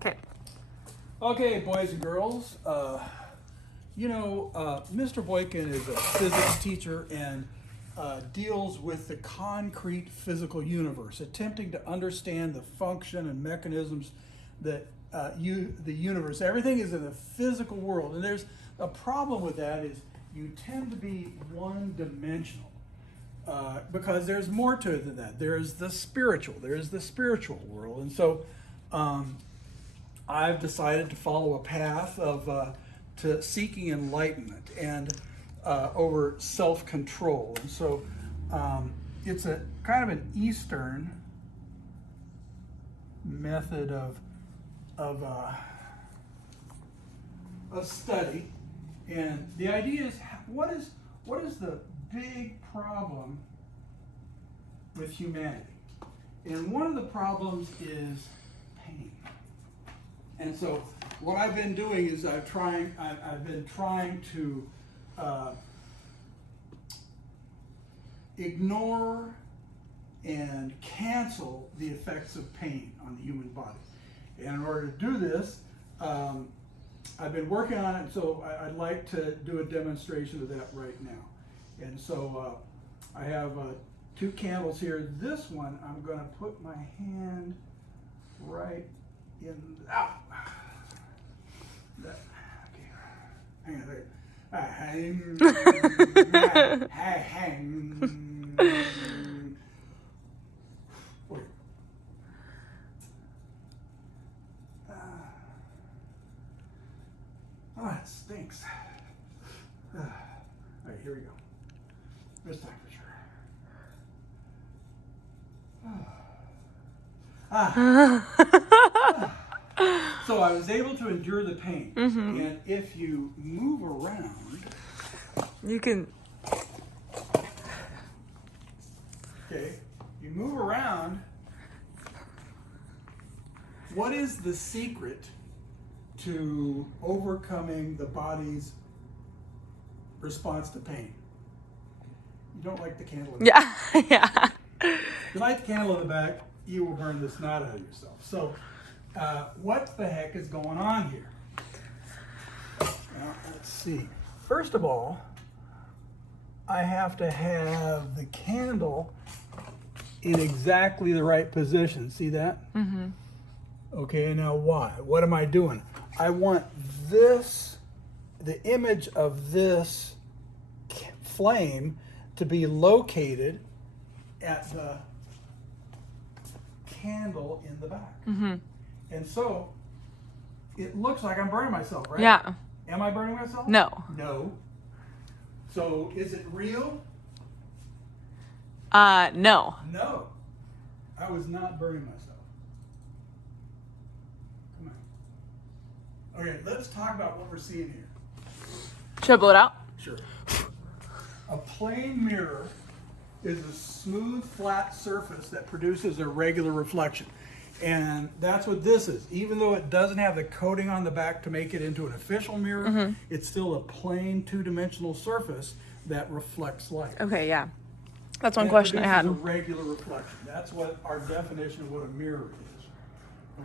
Okay. Okay, boys and girls. Mr. Boykin is a physics teacher and deals with the concrete physical universe, attempting to understand the function and mechanisms that the universe, everything is in the physical world. And there's a problem with that is you tend to be one-dimensional. Because there's more to it than that. There's the spiritual world. And so I've decided to follow a path of to seeking enlightenment and over self-control. And so it's a kind of an Eastern method of study. And the idea is, what is the big problem with humanity? And one of the problems is pain. And so what I've been doing is I've been trying to ignore and cancel the effects of pain on the human body. And in order to do this, I've been working on it, so I'd like to do a demonstration of that right now. And so I have 2 candles here. This one, I'm going to put my hand right in. Ow! Okay. Hang on there. Hang. Wait. Oh, that stinks. All right, here we go. This time for sure. So I was able to endure the pain. Mm-hmm. And if you move around, You can. okay, you move around, what is the secret to overcoming the body's response to pain? You don't like the candle in the back. Yeah. Yeah. If you light the candle in the back, you will burn the snot out of yourself. So, what the heck is going on here? Now, let's see. First of all, I have to have the candle in exactly the right position. See that? Mm-hmm. Okay, now why? What am I doing? I want this, the image of this flame to be located at the candle in the back. Mm-hmm. And so it looks like I'm burning myself, right? Yeah. Am I burning myself? No. No. So is it real? No. No. I was not burning myself. Come on. Okay, let's talk about what we're seeing here. Should I blow it out? Sure. A plane mirror is a smooth, flat surface that produces a regular reflection. And that's what this is. Even though it doesn't have the coating on the back to make it into an official mirror, it's still a plain 2-dimensional surface that reflects light. Okay, yeah. That's one And it question I had. produces a regular reflection. That's what our definition of what a mirror is.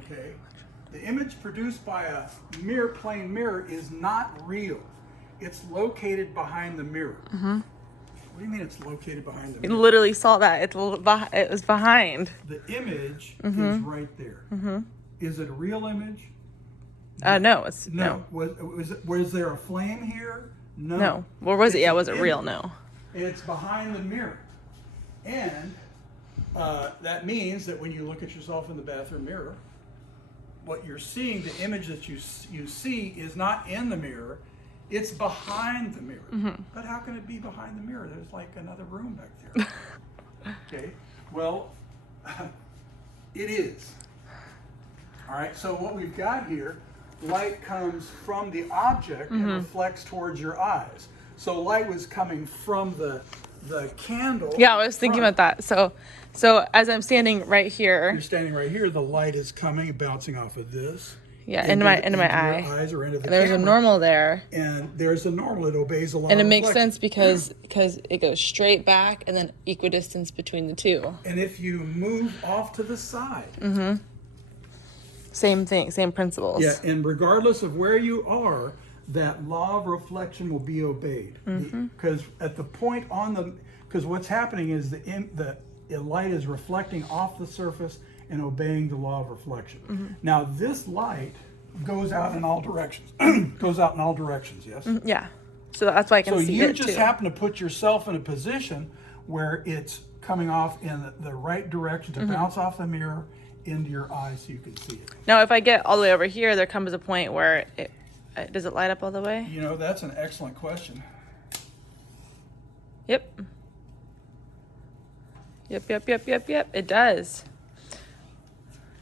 Okay? The image produced by a plane mirror is not real. It's located behind the mirror. What do you mean it's located behind the You mirror? literally saw that. It was behind. The image is right there. Is it a real image? No, it's no. Was there a flame here? No. No. Or was it? Yeah, It's was an it real? image. No. It's behind the mirror. And that means that when you look at yourself in the bathroom mirror, what you're seeing, the image that you see is not in the mirror. It's behind the mirror. But how can it be behind the mirror? There's like another room back there. Okay. Well, it is. All right. So what we've got here, light comes from the object and reflects towards your eyes. So light was coming from the candle. Yeah, I was thinking about that. So as I'm standing right here. You're standing right here. The light is coming, bouncing off of this. Yeah, into my your eye. eyes or into the And there's a camera. normal there. And there's a normal. It obeys a law. And it of makes reflection. sense because it goes straight back and then equidistance between the two. And if you move off to the side, Same thing, same principles. Yeah, and regardless of where you are, that law of reflection will be obeyed. Because at the point on the, because what's happening is the light is reflecting off the surface and obeying the law of reflection. Now this light goes out in all directions. Goes out in all directions, yes? Yeah. So that's why I can So see you it just too. happen to put yourself in a position where it's coming off in the right direction to bounce off the mirror into your eye so you can see it. Now, if I get all the way over here, there comes a point where it does it light up all the way? You know, that's an excellent question. Yep. Yep. It does.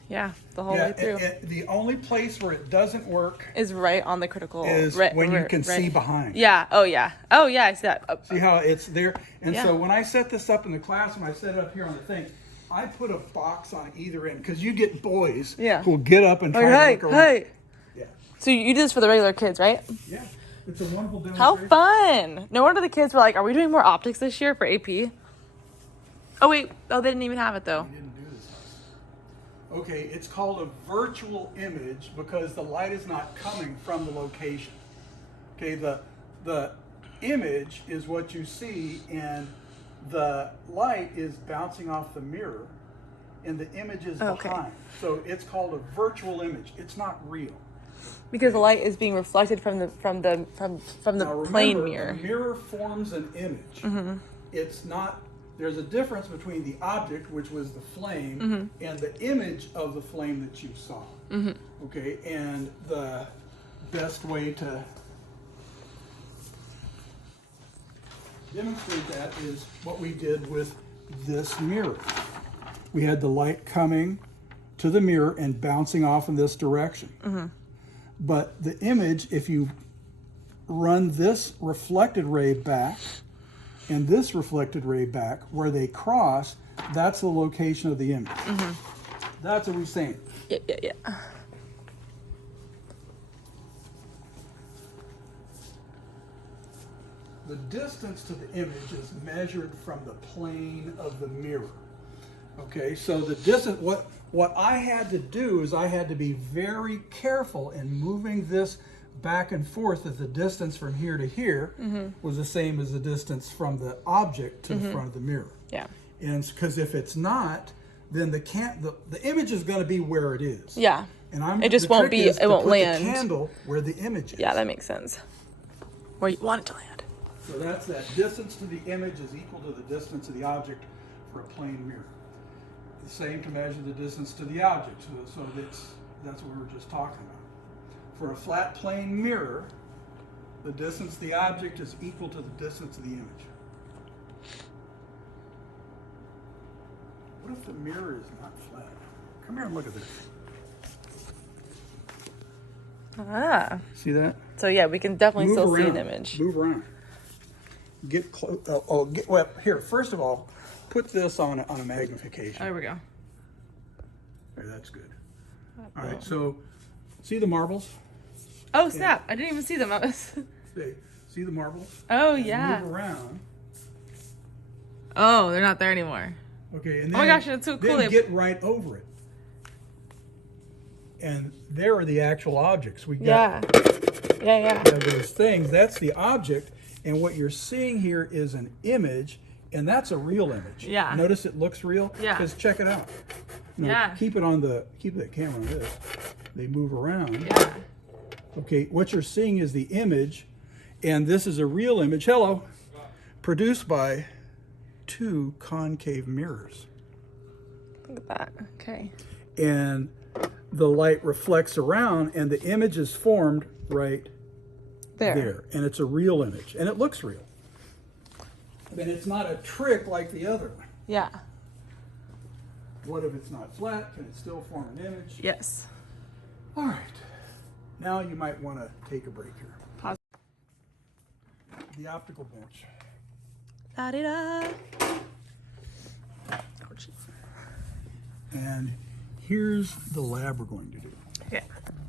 Yeah, the whole way through. The only place where it doesn't work Is right on the critical. is when you can see behind. Yeah. Oh yeah. I see that. See how it's there? And Yeah. so when I set this up in the classroom, I set it up here on the thing. I put a box on either end because you get boys who'll get up and try to look around. Hey. Yeah. So you do this for the regular kids, right? Yeah. It's a wonderful How demonstration. fun! No wonder the kids were like, "Are we doing more optics this year for AP?" Oh wait. Oh, they didn't even have it though. We didn't do this. Okay, it's called a virtual image because the light is not coming from the location. Okay, the image is what you see, and the light is bouncing off the mirror, and the image is Okay. behind. So it's called a virtual image. It's not real. Because the light is being reflected from the Now plane remember, mirror. a mirror forms an image. It's not. There's a difference between the object, which was the flame, and the image of the flame that you saw. Okay, and the best way to demonstrate that is what we did with this mirror. We had the light coming to the mirror and bouncing off in this direction. But the image, if you run this reflected ray back and this reflected ray back, where they cross, that's the location of the image. That's what we're saying. Yeah. The distance to the image is measured from the plane of the mirror. Okay, so the distance, what I had to do is I had to be very careful in moving this back and forth, that the distance from here to here was the same as the distance from the object to the front of the mirror. Yeah. And because if it's not, then the image is going to be where it is. Yeah. And It just the won't trick be- is it to won't put land. the candle where the image is. Yeah, that makes sense. Where you want it to land. So that's that distance to the image is equal to the distance of the object for a plane mirror. The same to measure the distance to the object. So that's what we were just talking about. For a flat plane mirror, the distance to the object is equal to the distance of the image. What if the mirror is not flat? Come here and look at this. Ah. See that? So yeah, we can definitely Move still see around. an image. Move around. Get close. Well, here. First of all, put this on a magnification. There we go. Okay, that's good. All right. So, see the marbles? Oh snap! I didn't even see them. See the marbles? Oh And yeah. Move around. Oh, they're not there anymore. Okay. And then, Oh my gosh, that's so cool. Then get right over it. And there are the actual objects. We got Yeah. those things. That's the object. And what you're seeing here is an image, and that's a real image. Yeah. Notice it looks real? Yeah. Because check it out. Now, Yeah. Keep that camera on this. They move around. Yeah. Okay, what you're seeing is the image, and this is a real image. Hello. Produced by 2 concave mirrors. Look at that. Okay. And the light reflects around, and the image is formed right there. And it's a real image, and it looks real. And it's not a trick like the other one. Yeah. What if it's not flat? Can it still form an image? Yes. All right. Now you might want to take a break here. Pause. The optical bench. Da-da-da. And here's the lab we're going to do. Okay.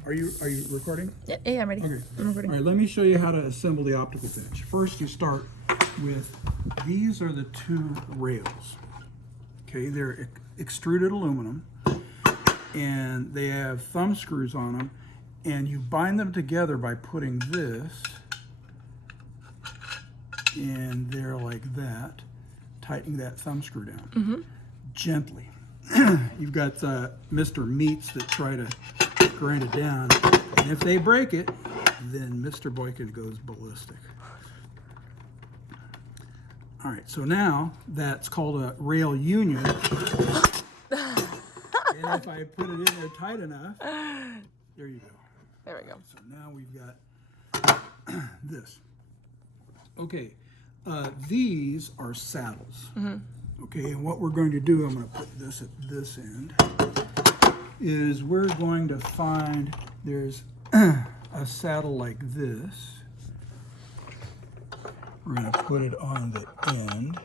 Are you recording? Yeah, I'm ready. Okay. I'm recording. All right, let me show you how to assemble the optical bench. First, you start with, these are the 2 rails. Okay, they're extruded aluminum. and they have thumb screws on them, and you bind them together by putting this in there like that, tightening that thumb screw down gently. You've got Mr. Meats that try to grind it down, and if they break it, then Mr. Boykin goes ballistic. All right, so now that's called a rail union. And if I put it in there tight enough, there you go. There we go. So now we've got this. Okay, these are saddles. Okay, and what we're going to do, I'm going to put this at this end, is we're going to find there's a saddle like this. We're going to put it on the end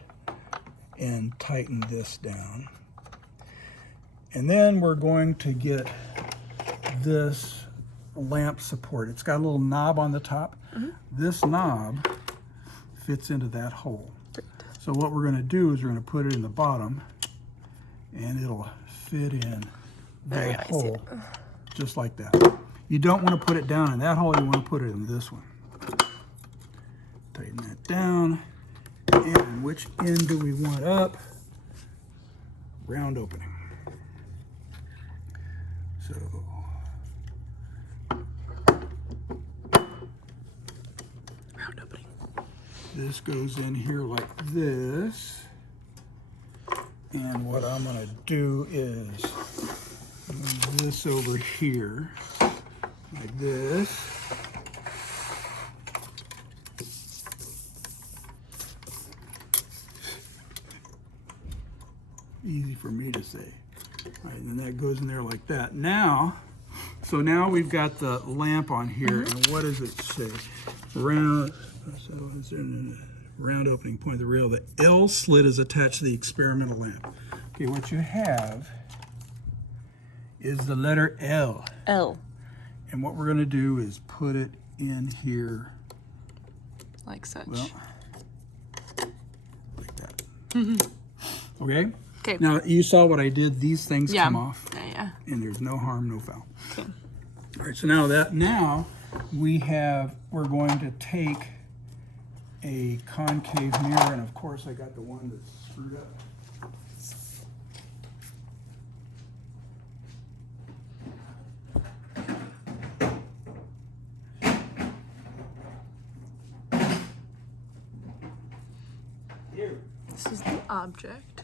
and tighten this down. And then we're going to get this lamp support. It's got a little knob on the top. This knob fits into that hole. So what we're going to do is we're going to put it in the bottom, and it'll fit in that hole, just like that. You don't want to put it down in that hole, you want to put it in this one. Tighten that down, and which end do we want up? Round opening. So Round opening. this goes in here like this, and what I'm going to do is move this over here like this. Easy for me to say. All right, and then that goes in there like that. Now, so now we've got the lamp on here, and what does it say? Round, so is there a round opening point of the rail. The L slit is attached to the experimental lamp. Okay, what you have is the letter L. L. And what we're going to do is put it in here. Like such. Well, like that. Okay? Okay. Now, you saw what I did. These things come off. Yeah. And there's no harm, no foul. Okay. All right, so now we're going to take a concave mirror, and of course I got the one that's screwed up. Here. This is the object.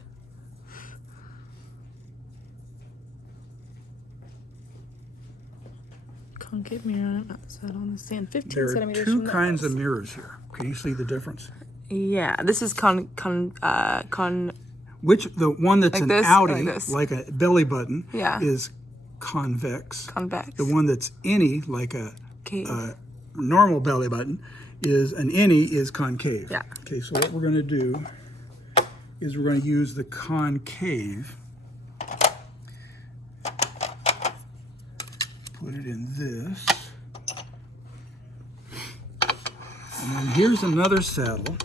Concave mirror on it, set on the stand. 15 There are centimeters two from the kinds of house. mirrors here. Can you see the difference? Yeah, this is The one that's Like an this, outie, like this. like a belly button, Yeah. is convex. convex. The one that's innie, like a Cave. normal belly button, is an innie is concave. Yeah. Okay, so what we're going to do is we're going to use the concave. Put it in this. And then here's another saddle.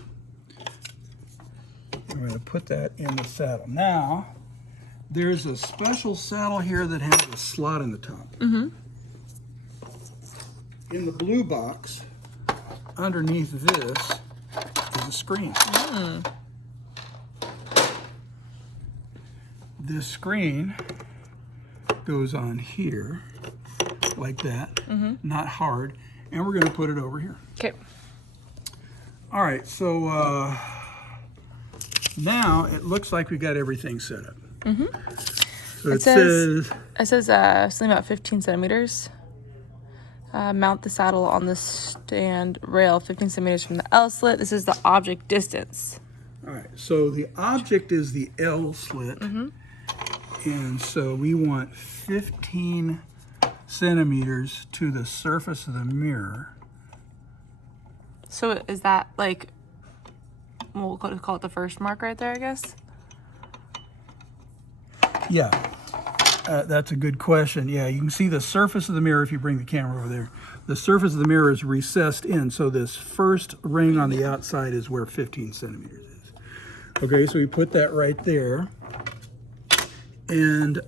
We're going to put that in the saddle. Now, there's a special saddle here that has a slot in the top. In the blue box, underneath this is a screen. This screen goes on here, like that, not hard, and we're going to put it over here. Okay. All right, so now it looks like we got everything set up. So it says It says something about 15 centimeters. Mount the saddle on the stand rail 15 centimeters from the L slit. This is the object distance. all right, so the object is the L slit, and so we want 15 centimeters to the surface of the mirror. So is that like, we'll call it the first mark right there, I guess? Yeah, that's a good question. Yeah, you can see the surface of the mirror if you bring the camera over there. The surface of the mirror is recessed in, so this first ring on the outside is where 15 centimeters is. Okay, so we put that right there. And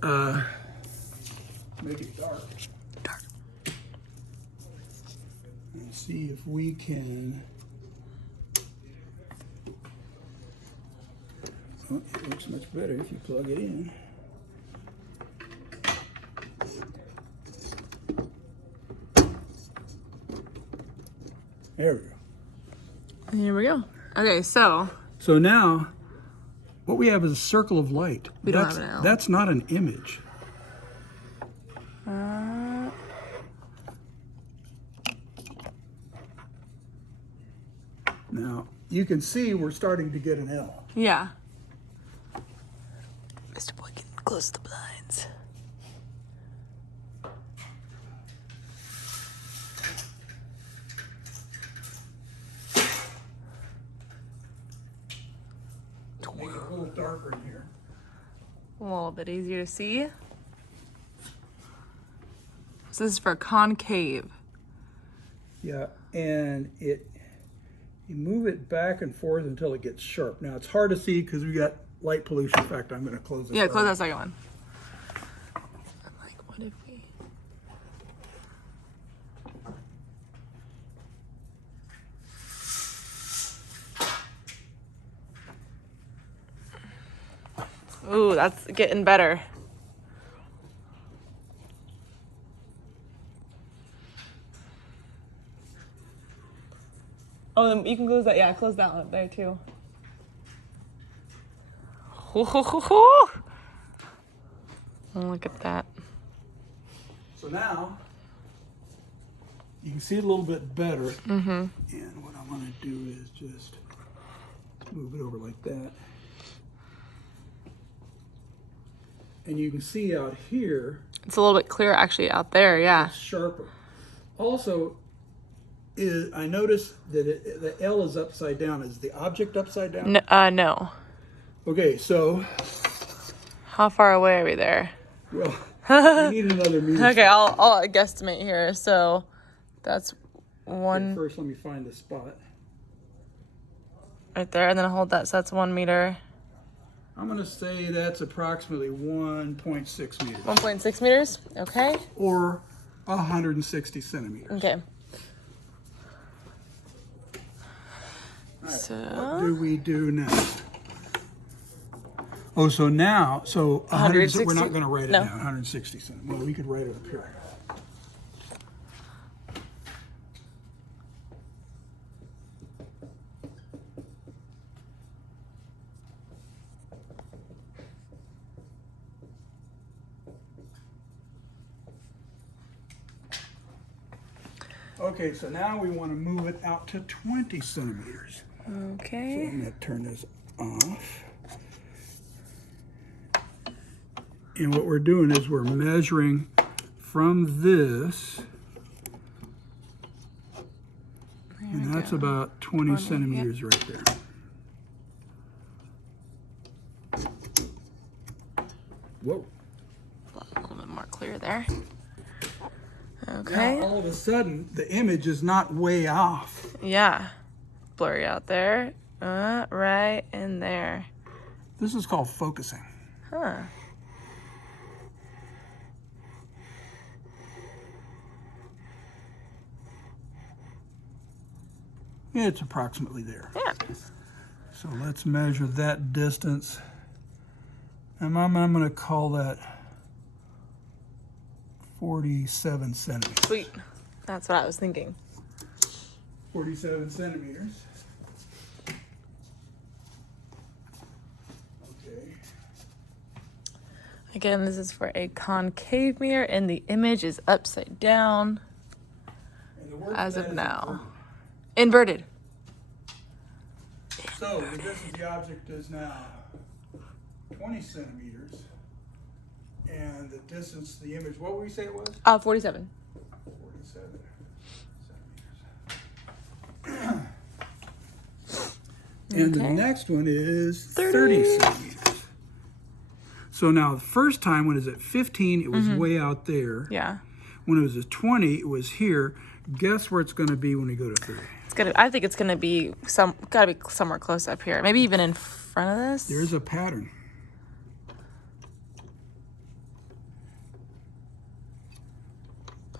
make it dark. Dark. And see if we can. Oh, it looks much better if you plug it in. There we go. Here we go. Okay, so So now, what we have is a circle of light. We don't have an L. That's not an image. Now, you can see we're starting to get an L. yeah. Mr. Boykin, close the blinds. Make it a little darker in here. A little bit easier to see. So this is for concave. Yeah, and you move it back and forth until it gets sharp. Now, it's hard to see because we got light pollution. In fact, I'm going to close this. Yeah, out. close that second one. I'm like, what if we... Ooh, that's getting better. Oh, then you can close that. Yeah, close that one up there too. Oh, look at that. So now, you can see it a little bit better. Mm-hmm. And what I want to do is just move it over like that. And you can see out here, It's a little bit clearer actually out there, yeah. it's sharper. Also, I noticed that the L is upside down. Is the object upside down? No. Okay, so, How far away are we there? well, we need another meter. Okay, I'll guesstimate here. So that's one First, let me find the spot. right there, and then hold that. So that's 1 meter. I'm going to say that's approximately 1.6 meters. 1.6 meters. Okay. Or 160 centimeters. Okay. All right, So- what do we do next? Oh, so now, so 100, we're not going to write it No. down, 160 centimeters. Well, we could write it up here. Okay, so now we want to move it out to 20 centimeters. Okay. I'm going to turn this off. And what we're doing is we're measuring from this, and that's about 20 centimeters right there. Whoa. A little bit more clear there. Okay. Now, all of a sudden, the image is not way off. Yeah. Blurry out there. Right in there. This is called focusing. Huh. It's approximately there. Yeah. So let's measure that distance. And I'm going to call that 47 centimeters. Sweet. That's what I was thinking. 47 centimeters. Okay. Again, this is for a concave mirror, and the image is upside down And the word as for that of is now. inverted. Inverted. So the distance of the object is now 20 centimeters. And the distance to the image, what would we say it was? 47. 47 centimeters. And the Okay. next one is 30 centimeters. So now the first time when it was at 15, it was way out there. Yeah. When it was at 20, it was here. Guess where it's going to be when we go to 30? I think it's gonna be gotta be somewhere close up here. Maybe even in front of this. There's a pattern.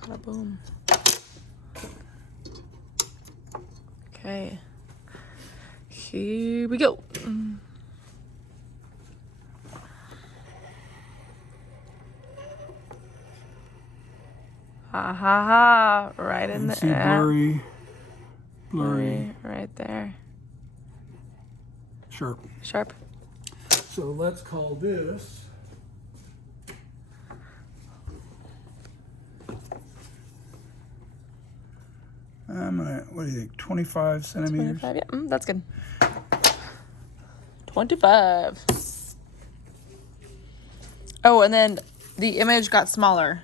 Bada boom. Okay. Here we go. Ha ha ha. Right in the See blurry. Right there. Sharp. Sharp. So let's call this what do you think, 25 centimeters? 25, yeah, that's good. 25. Oh, and then the image got smaller.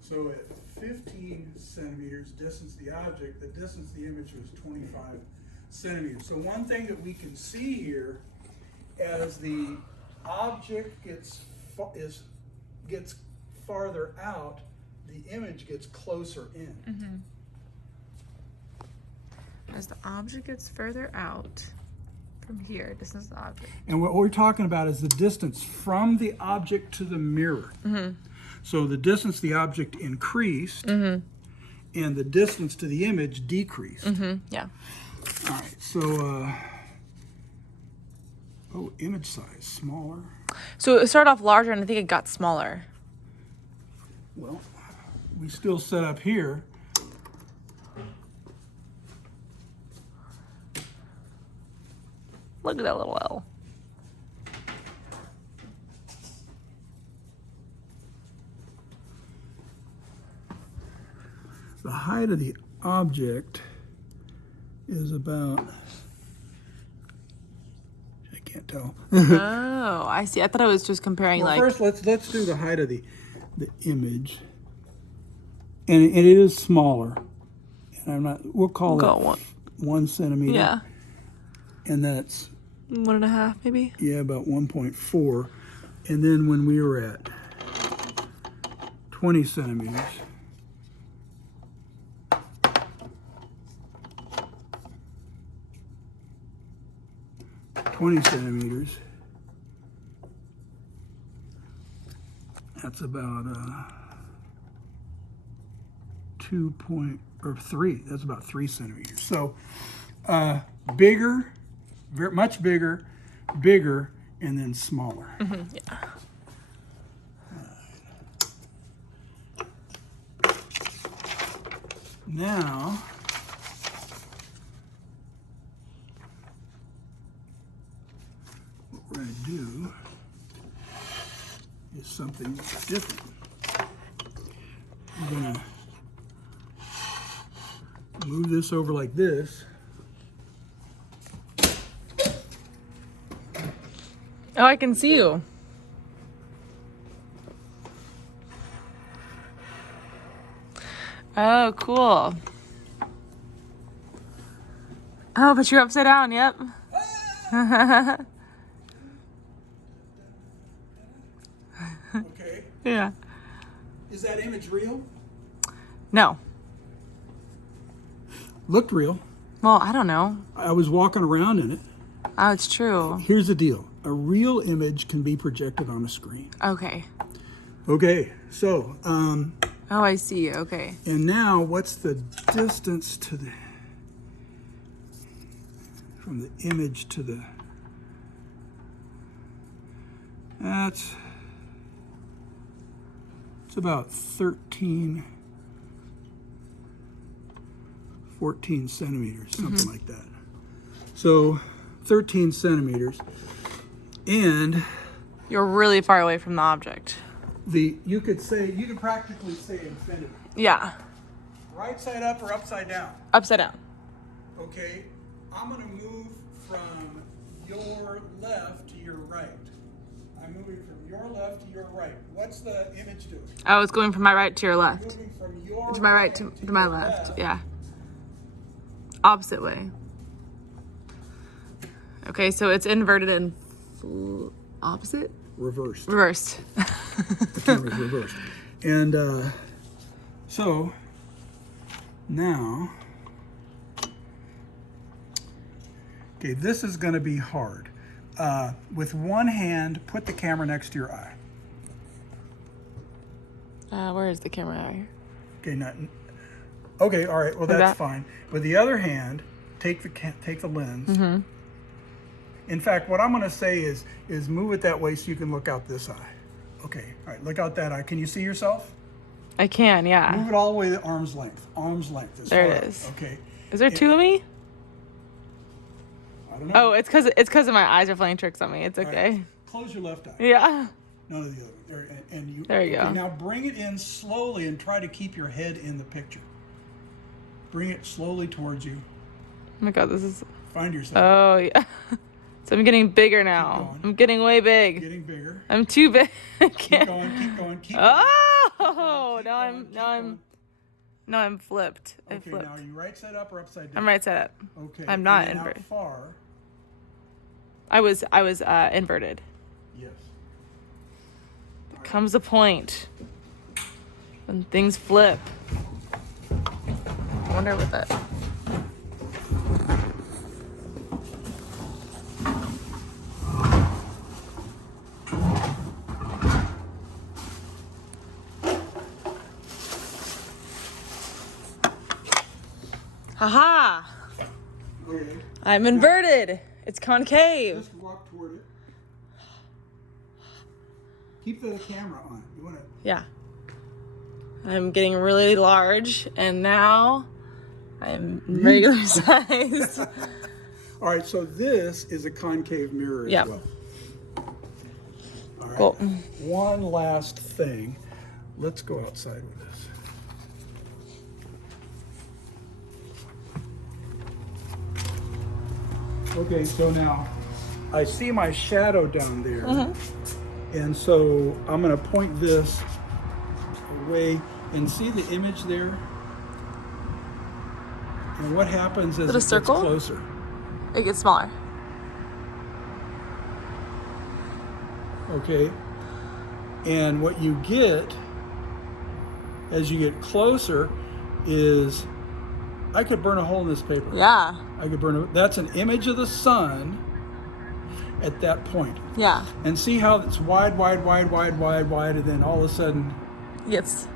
So at 15 centimeters distance the object, the distance the image was 25 centimeters. So one thing that we can see here, as the object gets farther out, the image gets closer in. As the object gets further out from here, distance the object. And what we're talking about is the distance from the object to the mirror. So the distance the object increased, and the distance to the image decreased. Yeah. All right, so, image size, smaller. So it started off larger, and I think it got smaller. Well, we still set up here. Look at that little L. The height of the object is about, I can't tell. Oh, I see. I thought I was just comparing Well, like. first let's do the height of the image, and it is smaller. And we'll call Go it 1 centimeter. Yeah. And that's 1.5 maybe. yeah, about 1.4. And then when we were at 20 centimeters, that's about 3. That's about 3 centimeters. So bigger, much bigger, and then smaller. Yeah. Now, what we're going to do is something different. We're going to move this over like this. Oh, I can see you. Oh, cool. Oh, but you're upside down, yep. Okay. Yeah. Is that image real? No. Looked real. Well, I don't know. I was walking around in it. Oh, it's true. Here's the deal. A real image can be projected on a screen. Okay. Okay, so, Oh, I see. Okay. and now what's the distance from the image to the, it's about 14 centimeters, something like that. So 13 centimeters, and You're really far away from the object. you could practically say infinity. Yeah. Right side up or upside down? Upside down. Okay, I'm gonna move from your left to your right. I'm moving from your left to your right. What's the image doing? I was going from my right to your left. Moving from your To my right to my your left. Yeah. Opposite way. Okay, so it's inverted and opposite? Reversed. Reversed. The camera's reversed. And so now, okay, this is going to be hard with one hand, put the camera next to your eye. Where is the camera out here? Okay, okay, all right. Well, that's that? fine. With the other hand, take the lens. Mm-hmm. In fact, what I'm going to say is move it that way so you can look out this eye. Okay, all right. Look out that eye. Can you see yourself? I can, yeah. Move it all the way to arm's length. Arm's length. There far it out. is. Okay. Is there two of me? I don't know. Oh, it's because of my eyes are playing tricks on me. It's All right, okay. close your left eye. Yeah. None of the other. There you go. Now bring it in slowly and try to keep your head in the picture. Bring it slowly towards you. Oh my God, this is. Find yourself. Oh yeah. So I'm getting bigger now. going. I'm getting way big. Getting bigger. I'm too big. Keep going. Keep going. Keep going. Oh, Keep now going, I'm flipped. I Okay, flipped. now are you right side up or upside down? I'm right side up. Okay. I'm not and then inverted. Out far. I was inverted. Yes. Comes a point when things flip. I wonder what that. Haha! Okay. I'm inverted. It's concave. Just walk toward it. Keep the camera on. You want to. Yeah. I'm getting really large, and now I'm regular size. All right. So this is a concave mirror as Yep. well. All right. Cool. One last thing. Let's go outside with this. Okay, so now I see my shadow down there. And so I'm going to point this away and see the image there. And what happens as Is it a it gets circle? closer. It gets smaller. Okay. And what you get as you get closer is I could burn a hole in this paper. Yeah. I could burn it. That's an image of the sun at that point. Yeah. And see how it's wide, wide, wide, wide, wide, wide, and then all of a sudden, Yes.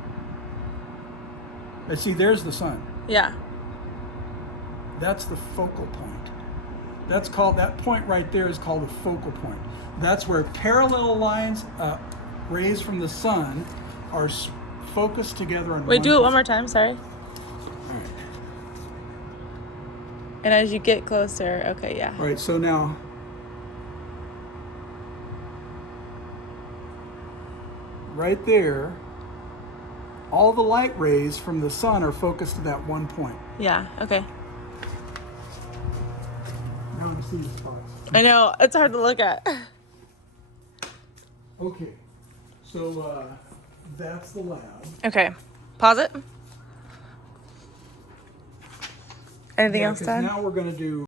I see there's the sun. Yeah. That's the focal point. That's called, that point right there is called a focal point. That's where parallel lines, rays from the sun, are focused together on Wait, one do it one point. more time. Sorry. All right. And as you get closer, okay, yeah. All right, so now right there, all the light rays from the sun are focused to that one point. Yeah. Okay. Now I'm seeing spots. I know it's hard to look at. Okay, so that's the lab. Okay. Pause it. Anything Yeah, else, 'cause Dad? now we're going to do